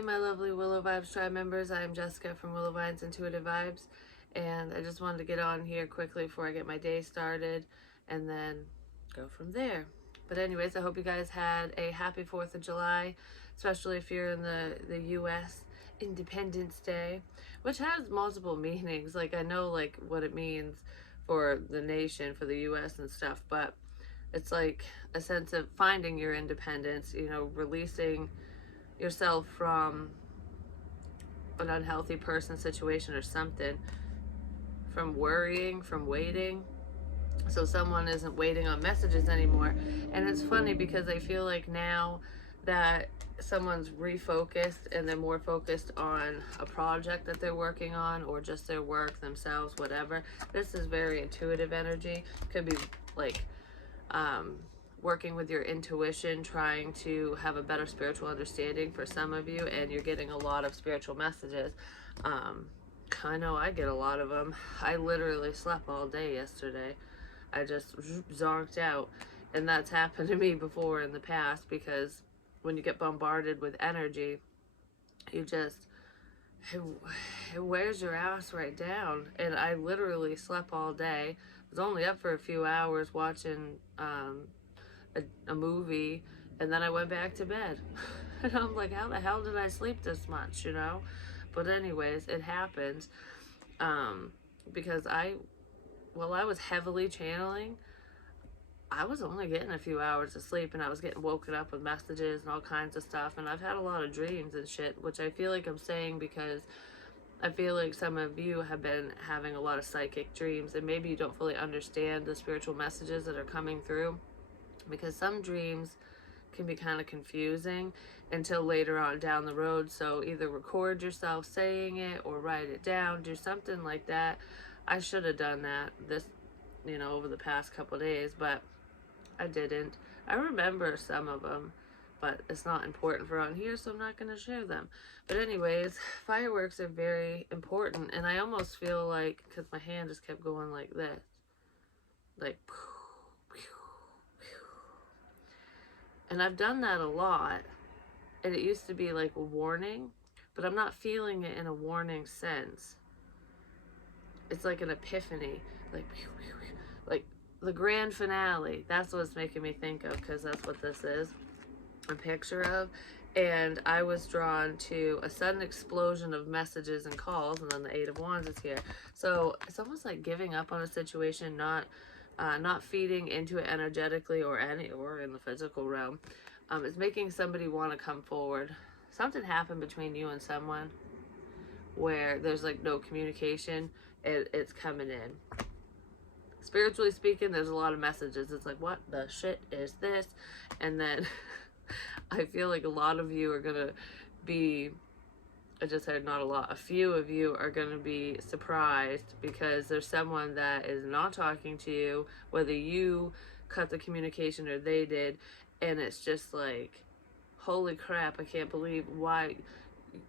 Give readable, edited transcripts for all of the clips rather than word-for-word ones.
Hey my lovely Willow Vibes tribe members, I am Jessica from Willow Vines Intuitive Vibes, and I just wanted to get on here quickly before I get my day started and then go from there. But anyways, I hope you guys had a happy 4th of July, especially if you're in the US Independence Day, which has multiple meanings. Like, I know like what it means for the nation, for the US and stuff, but it's like a sense of finding your independence, you know, releasing yourself from an unhealthy person, situation, or something, from worrying, from waiting. So someone isn't waiting on messages anymore. And it's funny because I feel like now that someone's refocused and they're more focused on a project that they're working on or just their work themselves, whatever. This is very intuitive energy. Could be like working with your intuition, trying to have a better spiritual understanding for some of you, and you're getting a lot of spiritual messages. I know I get a lot of them. I literally slept all day yesterday. I just zonked out, and that's happened to me before in the past, because when you get bombarded with energy, you just, it wears your ass right down. And I literally slept all day. I was only up for a few hours watching a movie, and then I went back to bed. And I'm like, how the hell did I sleep this much, you know? But anyways, it happens. Because while I was heavily channeling, I was only getting a few hours of sleep, and I was getting woken up with messages and all kinds of stuff. And I've had a lot of dreams and shit, which I feel like I'm saying because I feel like some of you have been having a lot of psychic dreams, and maybe you don't fully understand the spiritual messages that are coming through, because some dreams can be kind of confusing until later on down the road. So either record yourself saying it or write it down, do something like that. I should have done that over the past couple days, but I didn't. I remember some of them, but it's not important for on here, so I'm not going to share them. But anyways, fireworks are very important, and I almost feel like, because my hand just kept going like this, like, and I've done that a lot, and it used to be like a warning, but I'm not feeling it in a warning sense. It's like an epiphany, like the grand finale. That's what it's making me think of, because that's what this is a picture of. And I was drawn to a sudden explosion of messages and calls, and then the 8 of Wands is here. So it's almost like giving up on a situation, not feeding into it energetically or in the physical realm. It's making somebody want to come forward. Something happened between you and someone where there's like no communication. It's coming in. Spiritually speaking, there's a lot of messages. It's like, what the shit is this? And then I feel like a lot of you are gonna be, I just said not a lot, a few of you are going to be surprised, because there's someone that is not talking to you, whether you cut the communication or they did, and it's just like, holy crap, I can't believe why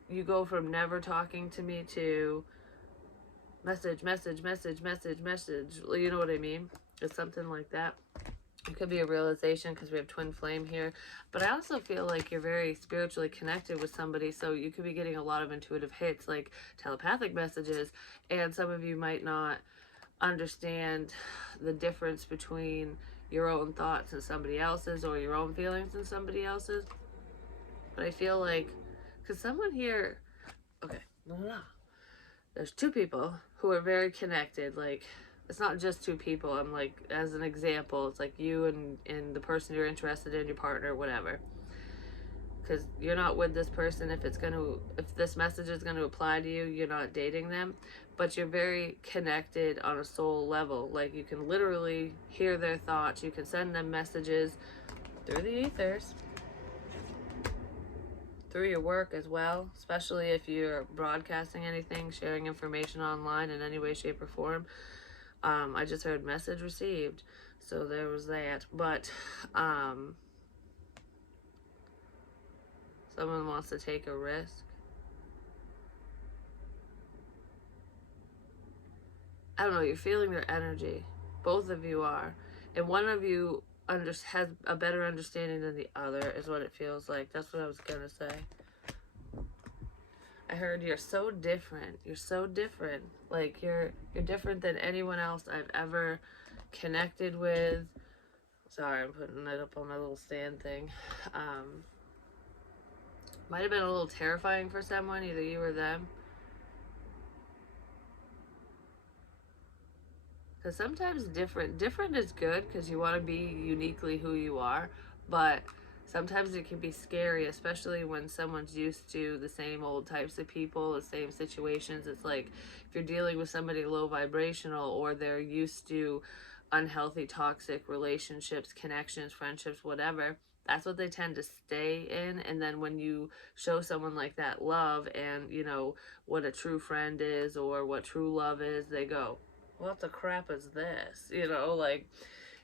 you go from never talking to me to message, you know what I mean? It's something like that. It could be a realization, because we have twin flame here. But I also feel like you're very spiritually connected with somebody, so you could be getting a lot of intuitive hits, like telepathic messages. And some of you might not understand the difference between your own thoughts and somebody else's, or your own feelings and somebody else's. But I feel like, because someone here, okay, there's two people who are very connected. Like, it's not just two people. I'm like, as an example, it's like you and the person you're interested in, your partner, whatever. Because you're not with this person if this message is going to apply to you. You're not dating them, but you're very connected on a soul level. Like, you can literally hear their thoughts. You can send them messages through the ethers, through your work as well, especially if you're broadcasting anything, sharing information online in any way, shape, or form. I just heard message received, so there was that. But someone wants to take a risk. I don't know, you're feeling their energy. Both of you are. And one of you has a better understanding than the other, is what it feels like. That's what I was gonna say. I heard you're so different. You're so different. Like you're different than anyone else I've ever connected with. Sorry, I'm putting it up on my little stand thing. Might have been a little terrifying for someone, either you or them. Because sometimes different is good because you want to be uniquely who you are, but sometimes it can be scary, especially when someone's used to the same old types of people, the same situations. It's like if you're dealing with somebody low vibrational, or they're used to unhealthy, toxic relationships, connections, friendships, whatever. That's what they tend to stay in. And then when you show someone like that love and, you know, what a true friend is or what true love is, they go, what the crap is this? You know, like,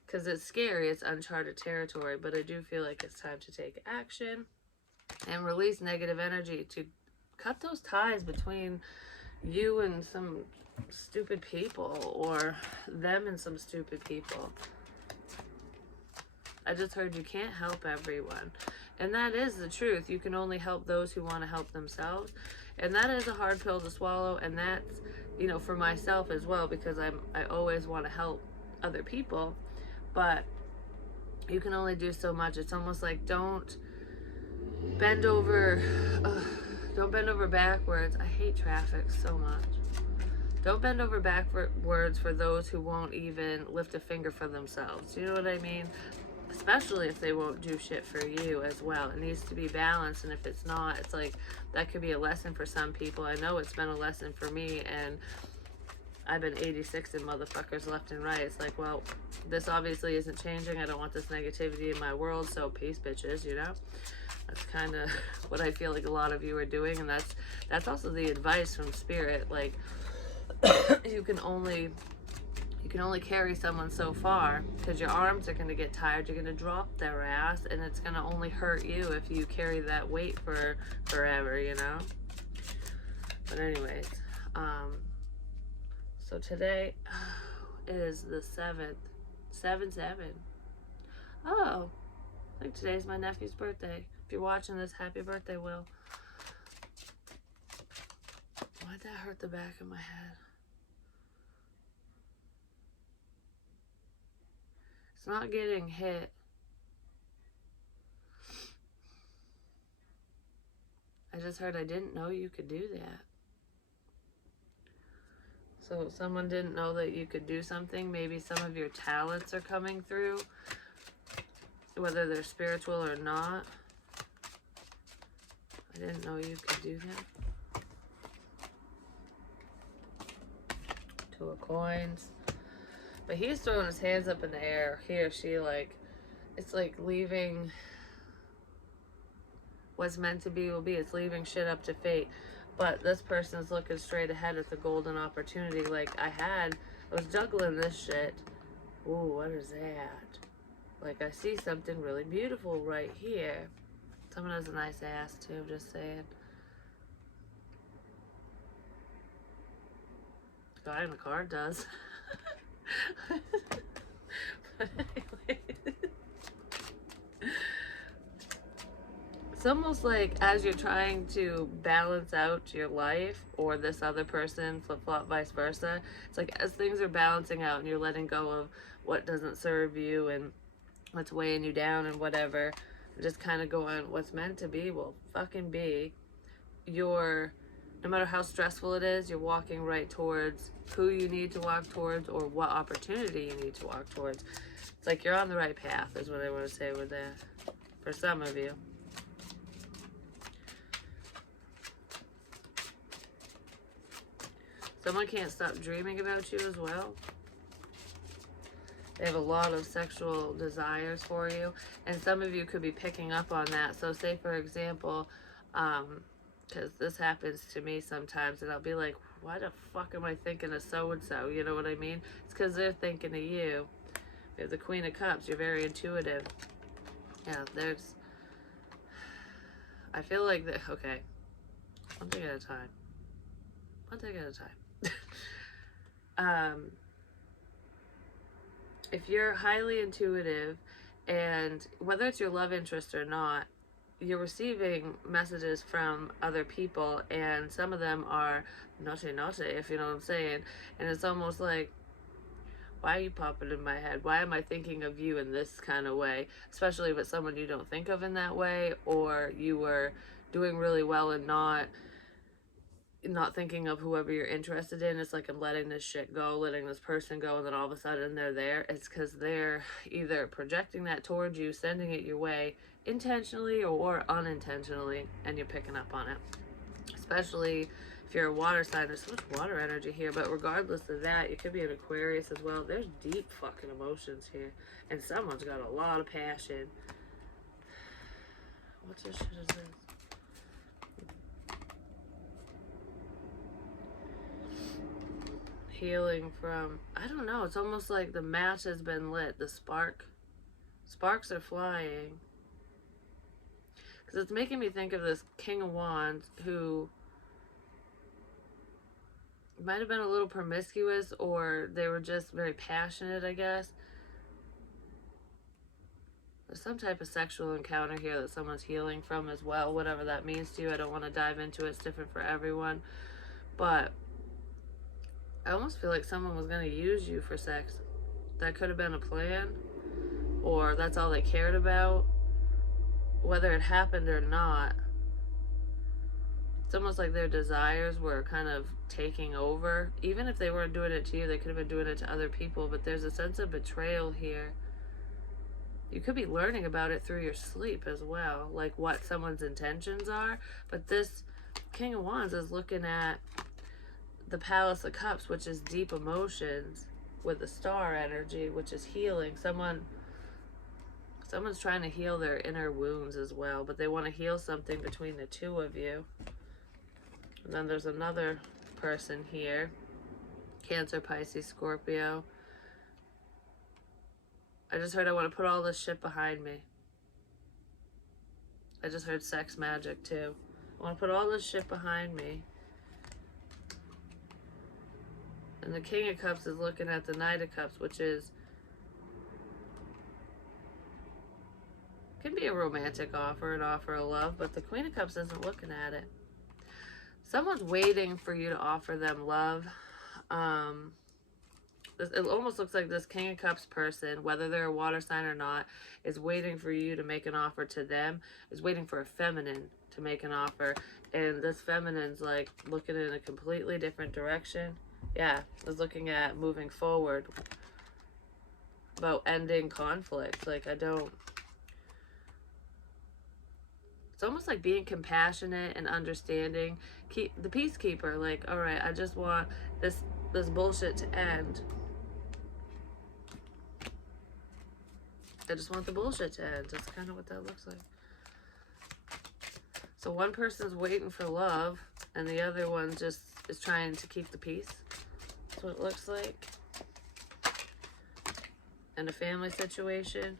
because it's scary, it's uncharted territory, but I do feel like it's time to take action and release negative energy to cut those ties between you and some stupid people, or them and some stupid people. I just heard you can't help everyone. And that is the truth. You can only help those who want to help themselves. And that is a hard pill to swallow. And that's, you know, for myself as well, because I always want to help other people. But you can only do so much. It's almost like don't bend over backwards. I hate traffic so much. Don't bend over backwards for those who won't even lift a finger for themselves. You know what I mean? Especially if they won't do shit for you as well. It needs to be balanced, and if it's not, it's like that could be a lesson for some people. I know it's been a lesson for me, and I've been 86 and motherfuckers left and right. It's like, well, this obviously isn't changing. I don't want this negativity in my world, so peace, bitches, you know? That's kind of what I feel like a lot of you are doing, and that's also the advice from Spirit. Like, you can only carry someone so far, because your arms are going to get tired. You're going to drop their ass, and it's going to only hurt you if you carry that weight for forever, you know? But anyways, so today is the 7th. 7/7. Oh, I think today's my nephew's birthday. If you're watching this, happy birthday, Will. Why'd that hurt the back of my head? It's not getting hit. I just heard I didn't know you could do that. So someone didn't know that you could do something. Maybe some of your talents are coming through, whether they're spiritual or not. I didn't know you could do that. 2 of coins. But he's throwing his hands up in the air. He or she, like, it's like leaving what's meant to be will be. It's leaving shit up to fate. But this person's looking straight ahead at the golden opportunity. Like, I was juggling this shit. Ooh, what is that? Like, I see something really beautiful right here. Someone has a nice ass, too, I'm just saying. The guy in the car does. But anyway. It's almost like as you're trying to balance out your life, or this other person, flip-flop, vice versa, it's like as things are balancing out and you're letting go of what doesn't serve you and what's weighing you down and whatever, just kind of going, what's meant to be will fucking be. No matter how stressful it is, you're walking right towards who you need to walk towards, or what opportunity you need to walk towards. It's like you're on the right path is what I want to say with that, for some of you. Someone can't stop dreaming about you as well. They have a lot of sexual desires for you, and some of you could be picking up on that. So say, for example, because this happens to me sometimes, and I'll be like, why the fuck am I thinking of so-and-so? You know what I mean? It's because they're thinking of you. You have the Queen of Cups. You're very intuitive. Yeah, I feel like that. Okay, one thing at a time. One thing at a time. If you're highly intuitive, and whether it's your love interest or not, you're receiving messages from other people, and some of them are naughty, if you know what I'm saying. And it's almost like, why are you popping in my head? Why am I thinking of you in this kind of way? Especially if it's someone you don't think of in that way, or you were doing really well and not thinking of whoever you're interested in. It's like, I'm letting this shit go, letting this person go, and then all of a sudden they're there. It's because they're either projecting that towards you, sending it your way intentionally or unintentionally, and you're picking up on it. Especially if you're a water sign, there's so much water energy here. But regardless of that, you could be an Aquarius as well. There's deep fucking emotions here, and someone's got a lot of passion. What this shit is this? Healing from, I don't know, it's almost like the match has been lit. The sparks are flying, because it's making me think of this King of Wands who might have been a little promiscuous, or they were just very passionate, I guess. There's some type of sexual encounter here that someone's healing from as well, whatever that means to you. I don't want to dive into it. It's different for everyone. But I almost feel like someone was going to use you for sex. That could have been a plan, or that's all they cared about. Whether it happened or not, it's almost like their desires were kind of taking over. Even if they weren't doing it to you, they could have been doing it to other people. But there's a sense of betrayal here. You could be learning about it through your sleep as well, like what someone's intentions are. But this King of Wands is looking at the Palace of Cups, which is deep emotions, with the star energy, which is healing. Someone's trying to heal their inner wounds as well, but they want to heal something between the two of you. And then there's another person here, Cancer, Pisces, Scorpio. I just heard I want to put all this shit behind me. I just heard sex magic too. I want to put all this shit behind me. And the King of Cups is looking at the Knight of Cups, which is, can be a romantic offer, an offer of love, but the Queen of Cups isn't looking at it. Someone's waiting for you to offer them love. It almost looks like this King of Cups person, whether they're a water sign or not, is waiting for you to make an offer to them, is waiting for a feminine to make an offer. And this feminine's like looking in a completely different direction. Yeah, is looking at moving forward, about ending conflict. Like, it's almost like being compassionate and understanding. The peacekeeper, like, all right, I just want this bullshit to end. I just want the bullshit to end. That's kind of what that looks like. So one person's waiting for love, and the other one just is trying to keep the peace. That's what it looks like. And a family situation.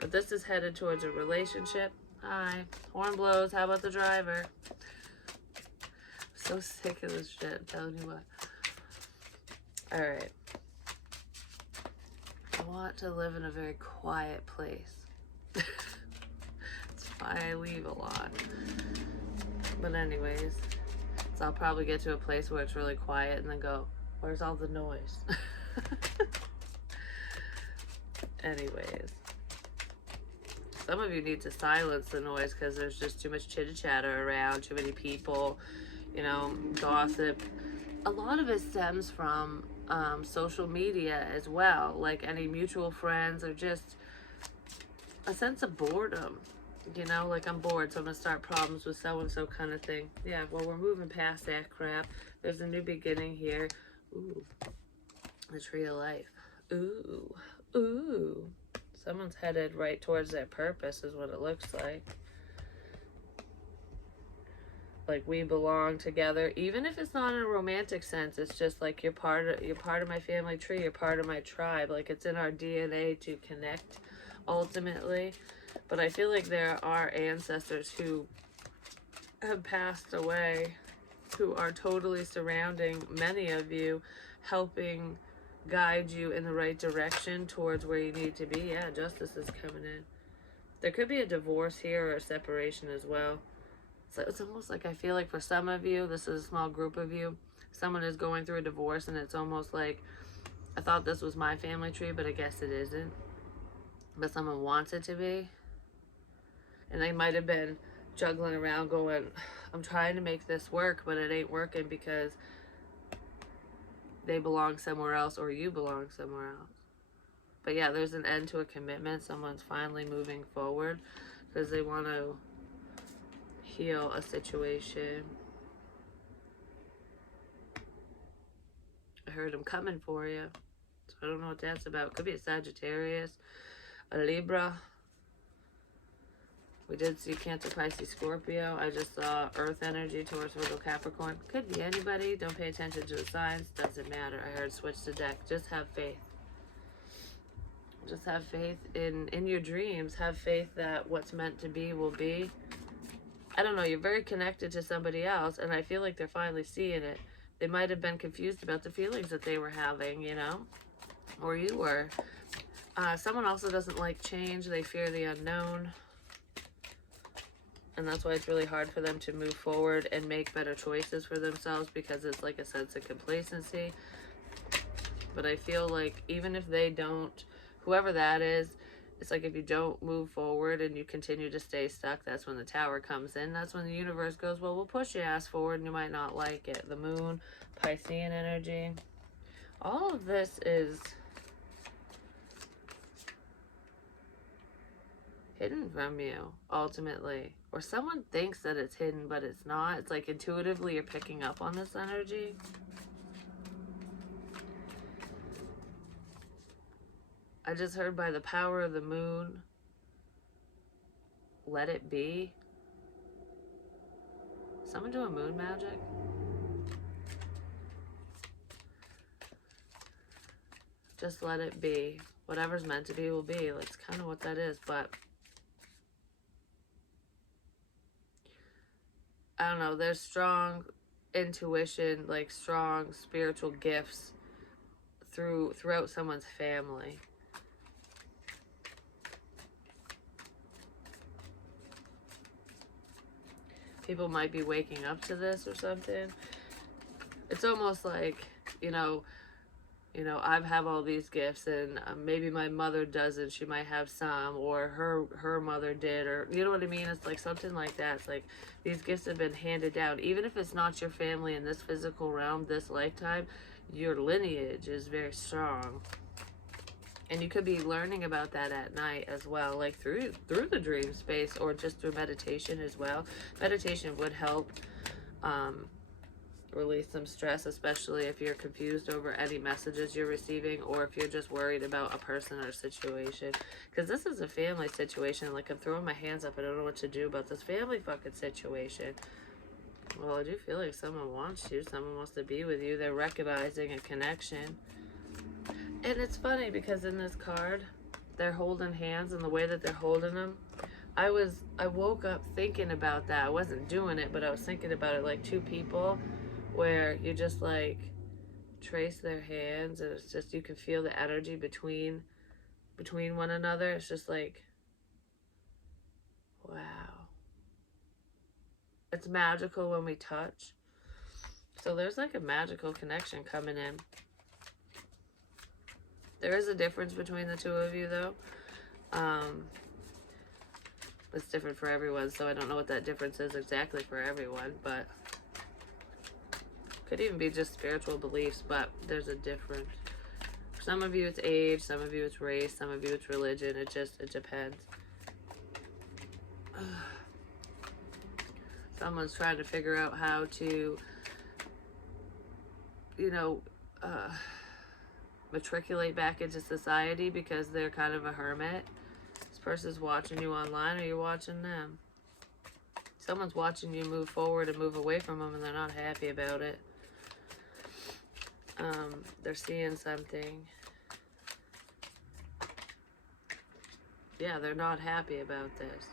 But this is headed towards a relationship. Hi. Horn blows. How about the driver? I'm so sick of this shit. I'm telling you what. Alright. I want to live in a very quiet place. That's why I leave a lot. But anyways, so I'll probably get to a place where it's really quiet and then go, where's all the noise? Anyways, some of you need to silence the noise because there's just too much chitter chatter around, too many people, gossip. A lot of it stems from social media as well, like any mutual friends, or just a sense of boredom. Like, I'm bored, so I'm gonna start problems with so-and-so kind of thing. Yeah, well, we're moving past that crap. There's a new beginning here. Ooh, the tree of life. Ooh, ooh. Someone's headed right towards their purpose is what it looks like. Like, we belong together, even if it's not in a romantic sense. It's just like you're part of my family tree, you're part of my tribe. Like, it's in our DNA to connect ultimately. But I feel like there are ancestors who have passed away, who are totally surrounding many of you, helping guide you in the right direction towards where you need to be. Yeah, justice is coming in. There could be a divorce here or a separation as well. So it's almost like I feel like for some of you, this is a small group of you, someone is going through a divorce and it's almost like, I thought this was my family tree, but I guess it isn't. But someone wants it to be. And they might have been juggling around going, I'm trying to make this work, but it ain't working because they belong somewhere else or you belong somewhere else. But yeah, there's an end to a commitment. Someone's finally moving forward because they want to heal a situation. I heard them coming for you. So I don't know what that's about. Could be a Sagittarius, a Libra. We did see Cancer, Pisces, Scorpio. I just saw Earth energy, Taurus, Virgo, Capricorn. Could be anybody. Don't pay attention to the signs. Doesn't matter. I heard switch the deck. Just have faith. Just have faith in your dreams. Have faith that what's meant to be will be. I don't know. You're very connected to somebody else, and I feel like they're finally seeing it. They might have been confused about the feelings that they were having, you know, or you were. Someone also doesn't like change. They fear the unknown. And that's why it's really hard for them to move forward and make better choices for themselves, because it's like a sense of complacency. But I feel like even if they don't, whoever that is, it's like if you don't move forward and you continue to stay stuck, that's when the Tower comes in. That's when the universe goes, well, we'll push your ass forward and you might not like it. The Moon, Piscean energy. All of this is hidden from you, ultimately. Or someone thinks that it's hidden, but it's not. It's like intuitively you're picking up on this energy. I just heard by the power of the moon, let it be. Someone doing moon magic? Just let it be. Whatever's meant to be will be. That's kind of what that is, but I don't know. There's strong intuition, like strong spiritual gifts throughout someone's family. People might be waking up to this or something. It's almost like, you know, I have all these gifts, and maybe my mother doesn't. She might have some, or her mother did, or you know what I mean? It's like something like that. It's like these gifts have been handed down. Even if it's not your family in this physical realm, this lifetime, your lineage is very strong. And you could be learning about that at night as well, like through the dream space, or just through meditation as well. Meditation would help release some stress, especially if you're confused over any messages you're receiving, or if you're just worried about a person or situation. Because this is a family situation. Like, I'm throwing my hands up. I don't know what to do about this family fucking situation. Well, I do feel like someone wants you. Someone wants to be with you. They're recognizing a connection. And it's funny because in this card, they're holding hands, and the way that they're holding them, I woke up thinking about that. I wasn't doing it, but I was thinking about it, like two people where you just like trace their hands, and it's just, you can feel the energy between one another. It's just like, wow. It's magical when we touch. So there's like a magical connection coming in. There is a difference between the two of you, though. It's different for everyone, so I don't know what that difference is exactly for everyone, but could even be just spiritual beliefs, but there's a difference. For some of you it's age, some of you it's race, some of you it's religion. It depends. Someone's trying to figure out how to, matriculate back into society because they're kind of a hermit. This person's watching you online, or you're watching them. Someone's watching you move forward and move away from them, and they're not happy about it. They're seeing something. Yeah, they're not happy about this.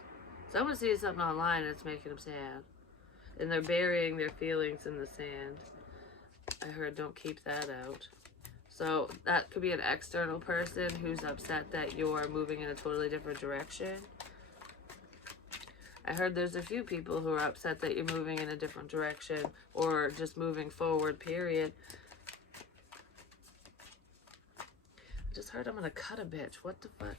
Someone sees something online and it's making them sad. And they're burying their feelings in the sand. I heard don't keep that out. So that could be an external person who's upset that you're moving in a totally different direction. I heard there's a few people who are upset that you're moving in a different direction or just moving forward, period. I just heard I'm going to cut a bitch. What the fuck?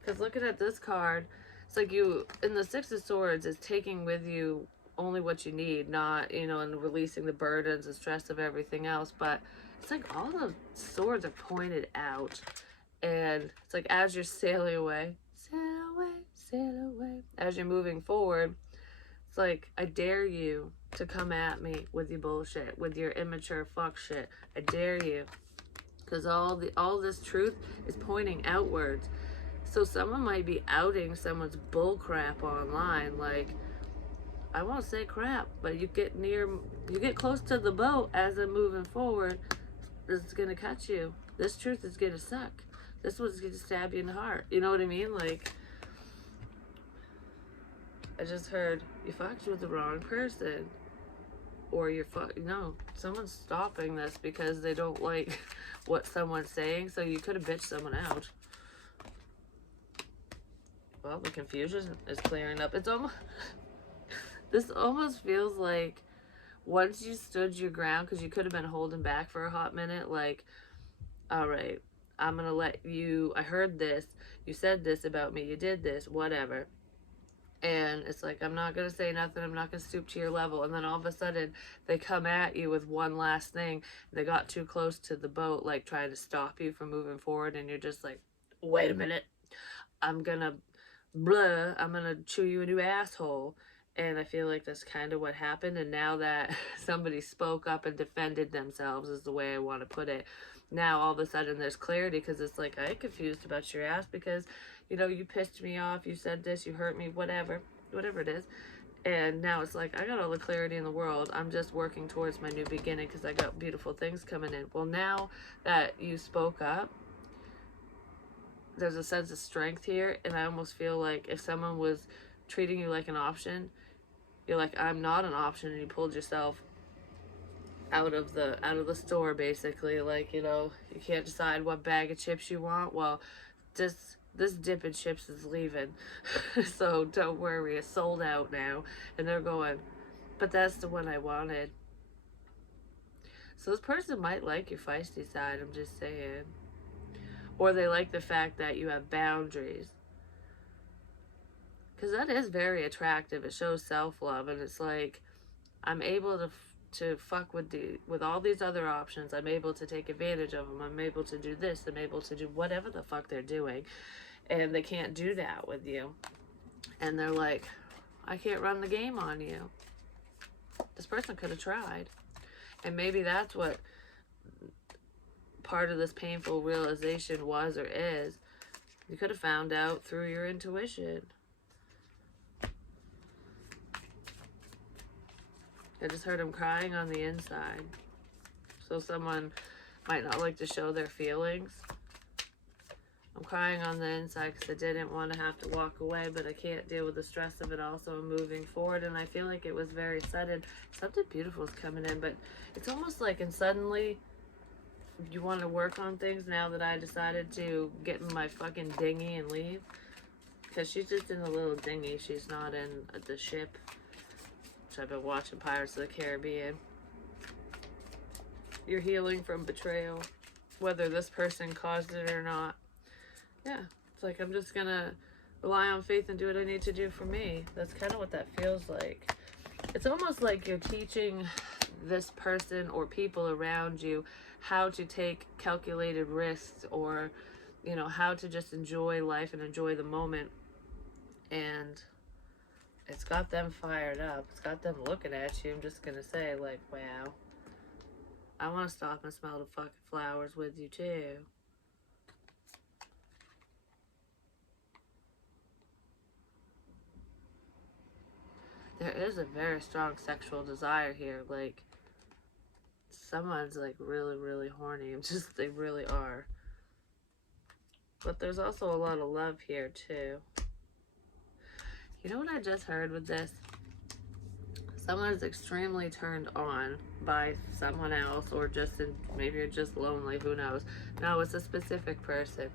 Because looking at this card, it's like you, in the Six of Swords, is taking with you only what you need, not, you know, and releasing the burdens and stress of everything else. But it's like all the swords are pointed out. And it's like as you're sailing away, sail away, as you're moving forward, it's like, I dare you to come at me with your bullshit, with your immature fuck shit. I dare you. Because all this truth is pointing outwards. So someone might be outing someone's bull crap online. Like, I won't say crap, but you get close to the boat as I'm moving forward, it's gonna cut you. This truth is gonna suck. This one's gonna stab you in the heart. You know what I mean? Like, I just heard you fucked with the wrong person, or no, someone's stopping this because they don't like what someone's saying. So you could have bitched someone out. Well, the confusion is clearing up. It's almost, this almost feels like once you stood your ground, because you could have been holding back for a hot minute, like, all right, I'm going to let you, I heard this, you said this about me, you did this, whatever. And it's like, I'm not going to say nothing, I'm not going to stoop to your level. And then all of a sudden, they come at you with one last thing. They got too close to the boat, like trying to stop you from moving forward. And you're just like, wait a minute, I'm going to chew you a new asshole. And I feel like that's kind of what happened. And now that somebody spoke up and defended themselves, is the way I want to put it. Now all of a sudden there's clarity, because it's like, I ain't confused about your ass because, you know, you pissed me off, you said this, you hurt me, whatever it is. And now it's like, I got all the clarity in the world. I'm just working towards my new beginning because I got beautiful things coming in. Well, now that you spoke up, there's a sense of strength here. And I almost feel like if someone was treating you like an option, you're like, I'm not an option, and you pulled yourself out of the store, basically. Like, you know, you can't decide what bag of chips you want. Well, this dip in chips is leaving. So don't worry, it's sold out now. And they're going, but that's the one I wanted. So this person might like your feisty side, I'm just saying. Or they like the fact that you have boundaries. Because that is very attractive. It shows self-love, and it's like, I'm able to fuck with all these other options. I'm able to take advantage of them. I'm able to do this. I'm able to do whatever the fuck they're doing. And they can't do that with you. And they're like, I can't run the game on you. This person could have tried. And maybe that's what part of this painful realization was or is. You could have found out through your intuition. I just heard him crying on the inside. So someone might not like to show their feelings. I'm crying on the inside because I didn't want to have to walk away, but I can't deal with the stress of it all, so I'm moving forward. And I feel like it was very sudden. Something beautiful is coming in, but it's almost like, and suddenly you want to work on things now that I decided to get in my fucking dinghy and leave. Because she's just in a little dinghy. She's not in the ship. I've been watching Pirates of the Caribbean. You're healing from betrayal, whether this person caused it or not. Yeah, it's like, I'm just gonna rely on faith and do what I need to do for me. That's kind of what that feels like. It's almost like you're teaching this person or people around you how to take calculated risks, or, you know, how to just enjoy life and enjoy the moment. And it's got them fired up. It's got them looking at you. I'm just going to say, like, wow. I want to stop and smell the fucking flowers with you, too. There is a very strong sexual desire here. Like, someone's, like, really, really horny. They really are. But there's also a lot of love here, too. You know what I just heard with this? Someone is extremely turned on by someone else, or maybe you're just lonely, who knows. No, it's a specific person.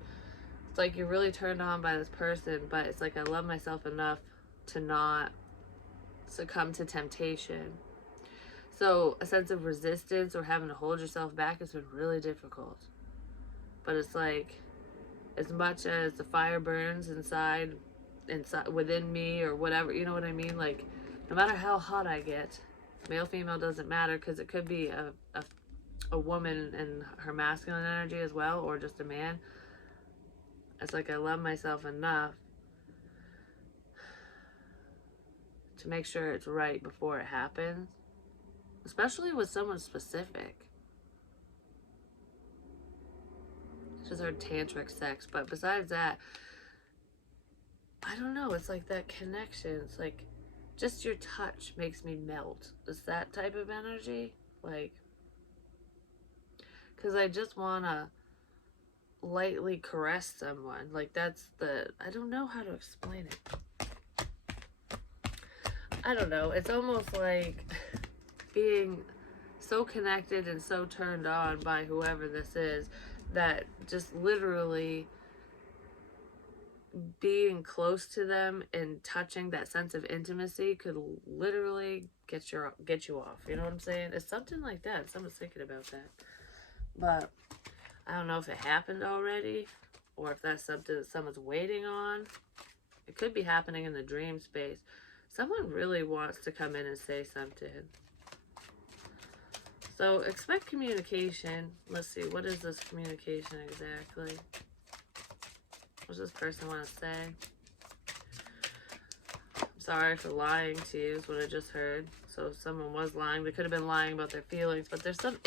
It's like you're really turned on by this person, but it's like, I love myself enough to not succumb to temptation. So a sense of resistance or having to hold yourself back has been really difficult. But it's like, as much as the fire burns inside within me or whatever, you know what I mean? Like, no matter how hot I get, male, female doesn't matter, because it could be a woman and her masculine energy as well, or just a man. It's like I love myself enough to make sure it's right before it happens, especially with someone specific. Just heard tantric sex, but besides that, I don't know, it's like that connection. It's like just your touch makes me melt. It's that type of energy. Like, because I just want to lightly caress someone. Like, that's I don't know how to explain it. I don't know. It's almost like being so connected and so turned on by whoever this is that just literally being close to them and touching that sense of intimacy could literally get you off. You know what I'm saying? It's something like that. Someone's thinking about that. But I don't know if it happened already or if that's something that someone's waiting on. It could be happening in the dream space. Someone really wants to come in and say something. So expect communication. Let's see, what is this communication exactly? What does this person want to say? I'm sorry for lying to you, is what I just heard. So if someone was lying, they could have been lying about their feelings, but there's some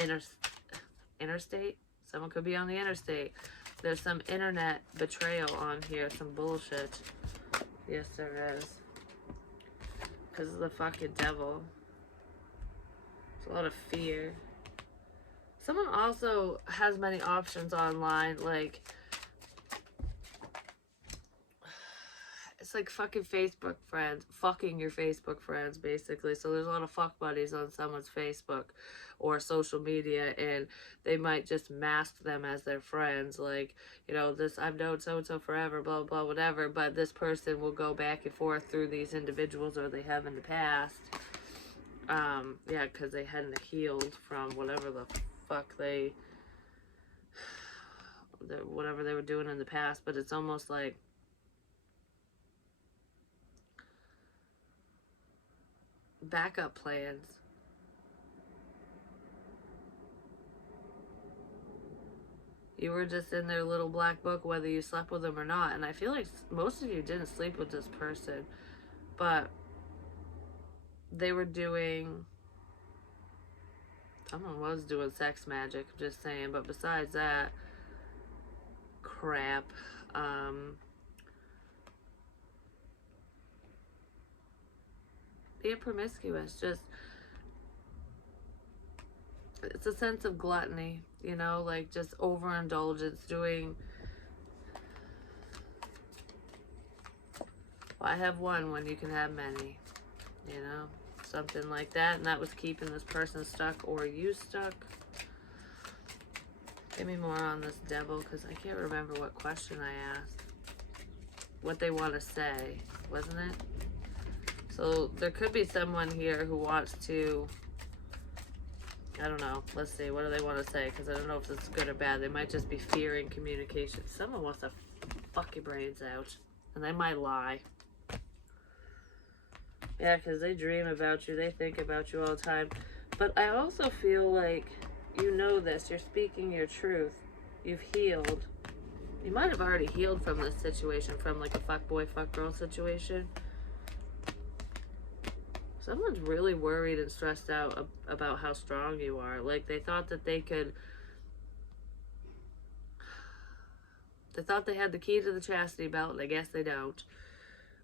interstate. Someone could be on the interstate. There's some internet betrayal on here, some bullshit. Yes, there is. Because of the fucking devil. There's a lot of fear. Someone also has many options online, like, it's like fucking Facebook friends, fucking your Facebook friends, basically. So there's a lot of fuck buddies on someone's Facebook or social media, and they might just mask them as their friends. Like, you know, this, I've known so-and-so forever, blah, blah, whatever, but this person will go back and forth through these individuals, or they have in the past. Yeah, because they hadn't healed from whatever the fuck whatever they were doing in the past. But it's almost like backup plans. You were just in their little black book, whether you slept with them or not. And I feel like most of you didn't sleep with this person, but they were doing, someone was doing sex magic, I'm just saying. But besides that crap, being promiscuous, just, it's a sense of gluttony, you know, like just overindulgence, doing, well, I have one when you can have many, you know, something like that. And that was keeping this person stuck, or you stuck. Give me more on this devil, because I can't remember what question I asked. What they want to say, wasn't it? So there could be someone here who wants to, I don't know. Let's see. What do they want to say? Because I don't know if this is good or bad. They might just be fearing communication. Someone wants to fuck your brains out. And they might lie. Yeah, because they dream about you. They think about you all the time. But I also feel like you know this. You're speaking your truth. You've healed. You might have already healed from this situation. From like a fuck boy, fuck girl situation. Someone's really worried and stressed out about how strong you are. Like, they thought that they thought they had the key to the chastity belt, and I guess they don't.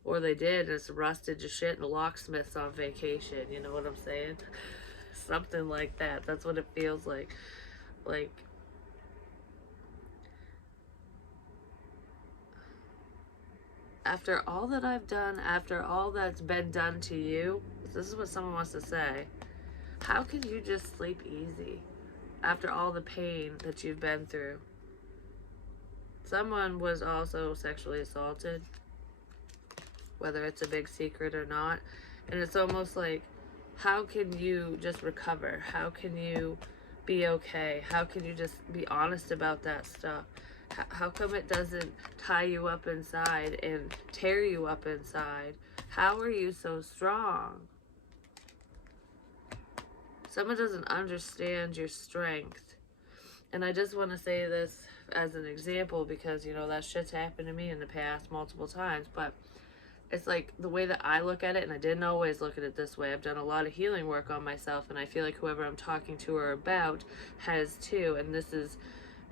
Or they did, and it's rusted to shit, and the locksmith's on vacation. You know what I'm saying? Something like that. That's what it feels like. Like, after all that I've done, after all that's been done to you, this is what someone wants to say. How can you just sleep easy after all the pain that you've been through? Someone was also sexually assaulted. whether it's a big secret or not. And it's almost like, how can you just recover? How can you be okay? How can you just be honest about that stuff? How come it doesn't tie you up inside and tear you up inside? How are you so strong? Someone doesn't understand your strength. And I just want to say this as an example because, you know, that shit's happened to me in the past multiple times. But it's like the way that I look at it, and I didn't always look at it this way. I've done a lot of healing work on myself, and I feel like whoever I'm talking to or about has too. And this is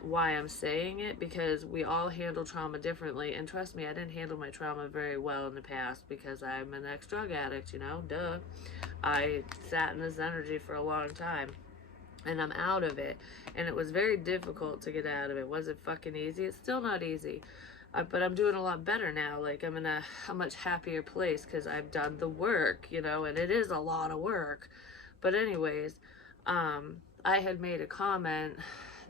why I'm saying it, because we all handle trauma differently. And trust me, I didn't handle my trauma very well in the past because I'm an ex-drug addict, you know, duh. I sat in this energy for a long time, and I'm out of it. And it was very difficult to get out of it. Was it fucking easy? It's still not easy. But I'm doing a lot better now. Like, I'm in a much happier place because I've done the work, you know, and it is a lot of work. But anyways, I had made a comment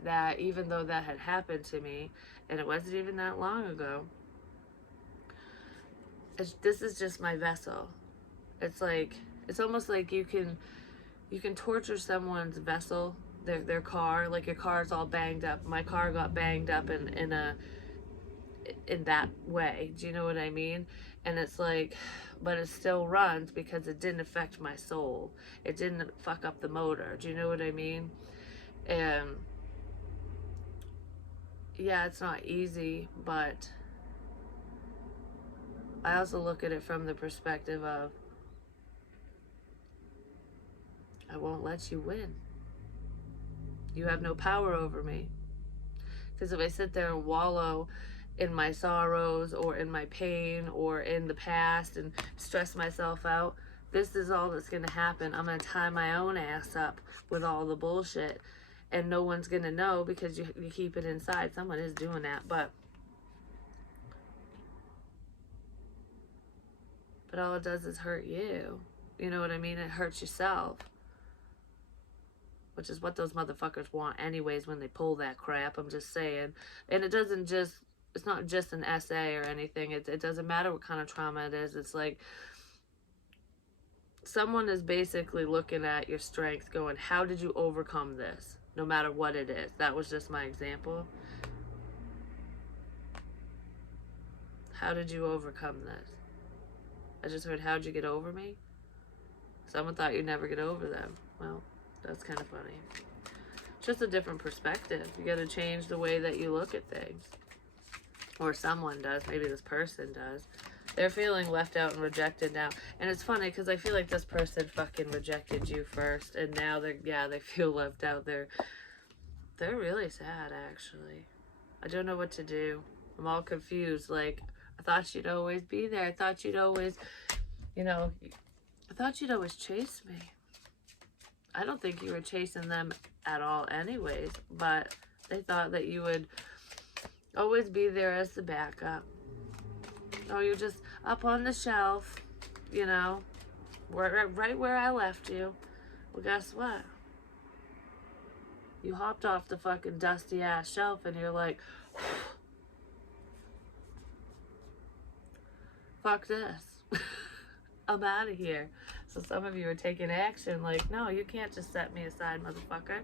that even though that had happened to me, and it wasn't even that long ago, this is just my vessel. It's like, it's almost like you can torture someone's vessel, their car. Like, your car's all banged up. My car got banged up in that way. Do you know what I mean? And it's like, but it still runs because it didn't affect my soul. It didn't fuck up the motor. Do you know what I mean? And yeah, it's not easy, but I also look at it from the perspective of, I won't let you win. You have no power over me. Because if I sit there and wallow in my sorrows or in my pain or in the past and stress myself out, this is all that's going to happen. I'm going to tie my own ass up with all the bullshit, and no one's going to know because you keep it inside. Someone is doing that, but all it does is hurt you. You know what I mean? It hurts yourself, which is what those motherfuckers want anyways when they pull that crap. I'm just saying. And it doesn't just, it's not just an essay or anything. It doesn't matter what kind of trauma it is. It's like someone is basically looking at your strength going, how did you overcome this? No matter what it is. That was just my example. How did you overcome this? I just heard, how'd you get over me? Someone thought you'd never get over them. Well, that's kind of funny. It's just a different perspective. You got to change the way that you look at things. Or someone does. Maybe this person does. They're feeling left out and rejected now. And it's funny because I feel like this person fucking rejected you first. And now they feel left out. They're really sad, actually. I don't know what to do. I'm all confused. Like, I thought you'd always be there. I thought you'd always, you know, I thought you'd always chase me. I don't think you were chasing them at all anyways, but they thought that you would always be there as the backup. Oh, you're just up on the shelf, you know, right where I left you. Well, guess what? You hopped off the fucking dusty ass shelf and you're like, fuck this. I'm out of here. So some of you are taking action like, no, you can't just set me aside, motherfucker.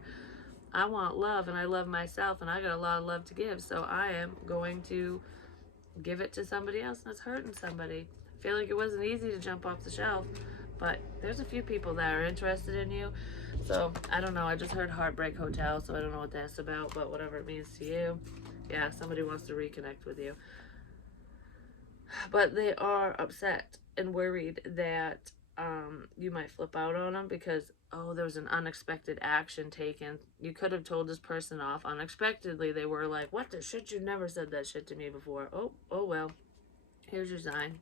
I want love and I love myself and I got a lot of love to give. So I am going to give it to somebody else that's hurting somebody. I feel like it wasn't easy to jump off the shelf, but there's a few people that are interested in you. So I don't know. I just heard Heartbreak Hotel, so I don't know what that's about, but whatever it means to you. Yeah, somebody wants to reconnect with you. But they are upset and worried that you might flip out on them because, oh, there was an unexpected action taken. You could have told this person off unexpectedly. They were like, what the shit? You never said that shit to me before. Oh well, here's your sign.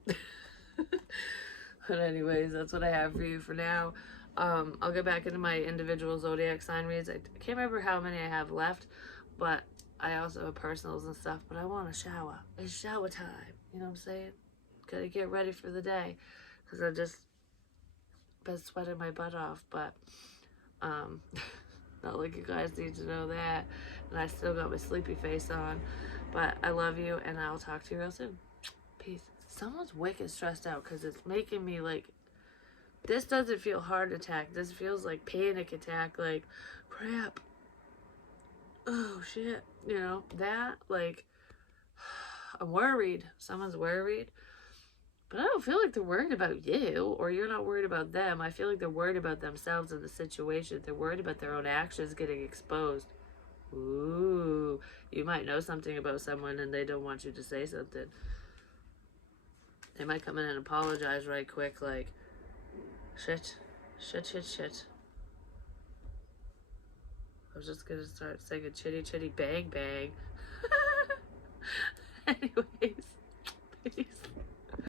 But anyways, that's what I have for you for now. I'll get back into my individual zodiac sign reads. I can't remember how many I have left, but I also have personals and stuff. But I want a shower. It's shower time. You know what I'm saying? Gotta get ready for the day because I just been sweating my butt off. But not like you guys need to know that. And I still got my sleepy face on. But I love you, and I'll talk to you real soon. Peace. Someone's wicked stressed out because it's making me like, this doesn't feel heart attack. This feels like panic attack. Like, crap. Oh, shit. You know, that, like, I'm worried. Someone's worried. But I don't feel like they're worried about you, or you're not worried about them. I feel like they're worried about themselves in the situation. They're worried about their own actions getting exposed. Ooh, you might know something about someone and they don't want you to say something. They might come in and apologize right quick, like, shit, shit, shit, shit. I was just gonna start singing chitty chitty bang bang. Anyways, peace.